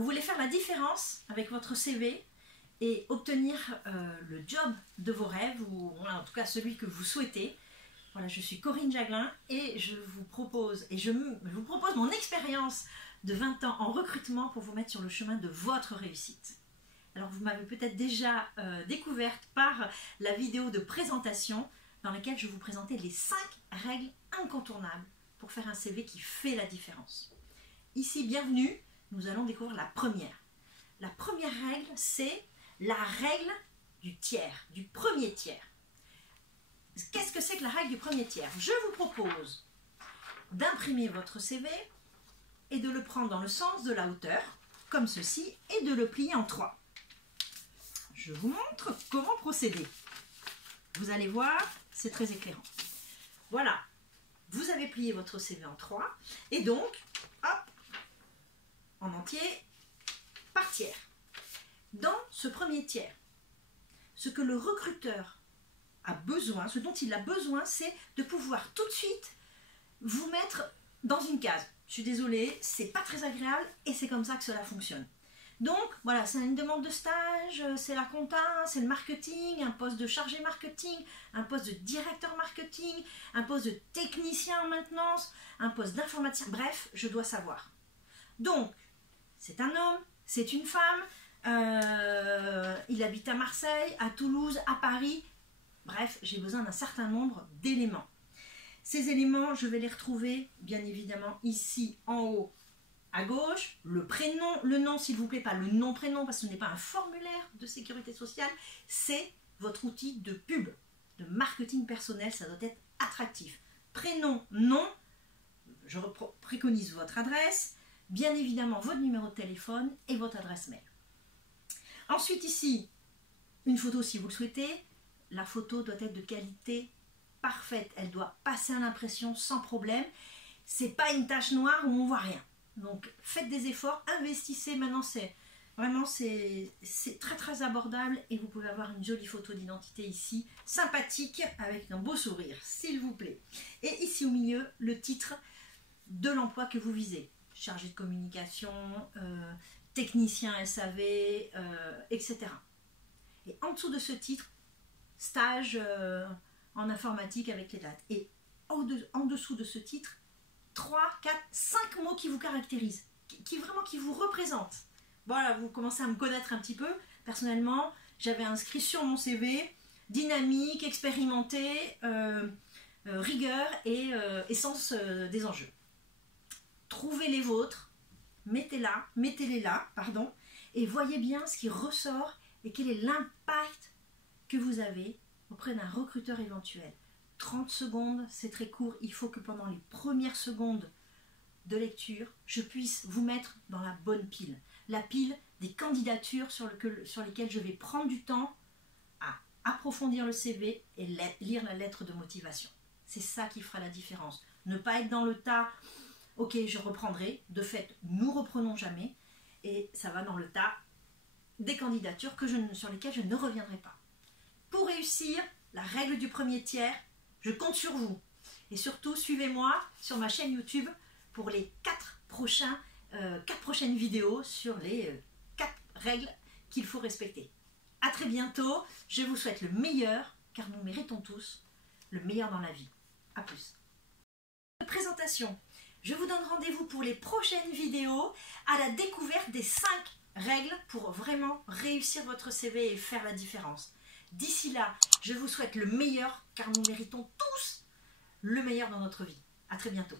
Vous voulez faire la différence avec votre CV et obtenir le job de vos rêves, ou en tout cas celui que vous souhaitez. Voilà, je suis Corinne Jaglin et je vous propose mon expérience de 20 ans en recrutement pour vous mettre sur le chemin de votre réussite. Alors vous m'avez peut-être déjà découverte par la vidéo de présentation dans laquelle je vous présentais les 5 règles incontournables pour faire un CV qui fait la différence. Ici, bienvenue, nous allons découvrir la première. La première règle, c'est la règle du tiers, du premier tiers. Qu'est-ce que c'est que la règle du premier tiers? Je vous propose d'imprimer votre CV et de le prendre dans le sens de la hauteur, comme ceci, et de le plier en 3. Je vous montre comment procéder. Vous allez voir, c'est très éclairant. Voilà, vous avez plié votre CV en 3, et donc, hop, en entier, par tiers. Dans ce premier tiers, ce que le recruteur a besoin, ce dont il a besoin, c'est de pouvoir tout de suite vous mettre dans une case. Je suis désolée, c'est pas très agréable et c'est comme ça que cela fonctionne. Donc voilà, c'est une demande de stage, c'est la compta, c'est le marketing, un poste de chargé marketing, un poste de directeur marketing, un poste de technicien en maintenance, un poste d'informaticien, bref, je dois savoir. Donc, c'est un homme, c'est une femme, il habite à Marseille, à Toulouse, à Paris. Bref, j'ai besoin d'un certain nombre d'éléments. Ces éléments, je vais les retrouver bien évidemment ici en haut à gauche. Le prénom, le nom s'il vous plaît, pas le nom-prénom parce que ce n'est pas un formulaire de sécurité sociale, c'est votre outil de pub, de marketing personnel, ça doit être attractif. Prénom, nom, je préconise votre adresse, bien évidemment votre numéro de téléphone et votre adresse mail. Ensuite ici, une photo si vous le souhaitez. La photo doit être de qualité parfaite. Elle doit passer à l'impression sans problème. C'est pas une tache noire où on voit rien. Donc faites des efforts, investissez. Maintenant c'est très très abordable et vous pouvez avoir une jolie photo d'identité ici, sympathique avec un beau sourire, s'il vous plaît. Et ici au milieu, le titre de l'emploi que vous visez. Chargé de communication, technicien SAV, etc. Et en dessous de ce titre, stage en informatique avec les dates. Et en dessous de ce titre, 3, 4, 5 mots qui vous caractérisent, qui vous représentent. Voilà, vous commencez à me connaître un petit peu. Personnellement, j'avais inscrit sur mon CV dynamique, expérimenté, rigueur et sens des enjeux. Trouvez les vôtres, mettez-les là, pardon, et voyez bien ce qui ressort et quel est l'impact que vous avez auprès d'un recruteur éventuel. 30 secondes, c'est très court. Il faut que pendant les premières secondes de lecture, je puisse vous mettre dans la bonne pile. La pile des candidatures sur lesquelles je vais prendre du temps à approfondir le CV et lire la lettre de motivation. C'est ça qui fera la différence. Ne pas être dans le tas, ok, je reprendrai. De fait, nous reprenons jamais. Et ça va dans le tas des candidatures sur lesquelles je ne reviendrai pas. Pour réussir la règle du premier tiers, je compte sur vous. Et surtout, suivez-moi sur ma chaîne YouTube pour les 4 prochaines vidéos sur les 4 règles qu'il faut respecter. À très bientôt. Je vous souhaite le meilleur, car nous méritons tous le meilleur dans la vie. A plus. Présentation. Je vous donne rendez-vous pour les prochaines vidéos à la découverte des 5 règles pour vraiment réussir votre CV et faire la différence. D'ici là, je vous souhaite le meilleur car nous méritons tous le meilleur dans notre vie. À très bientôt.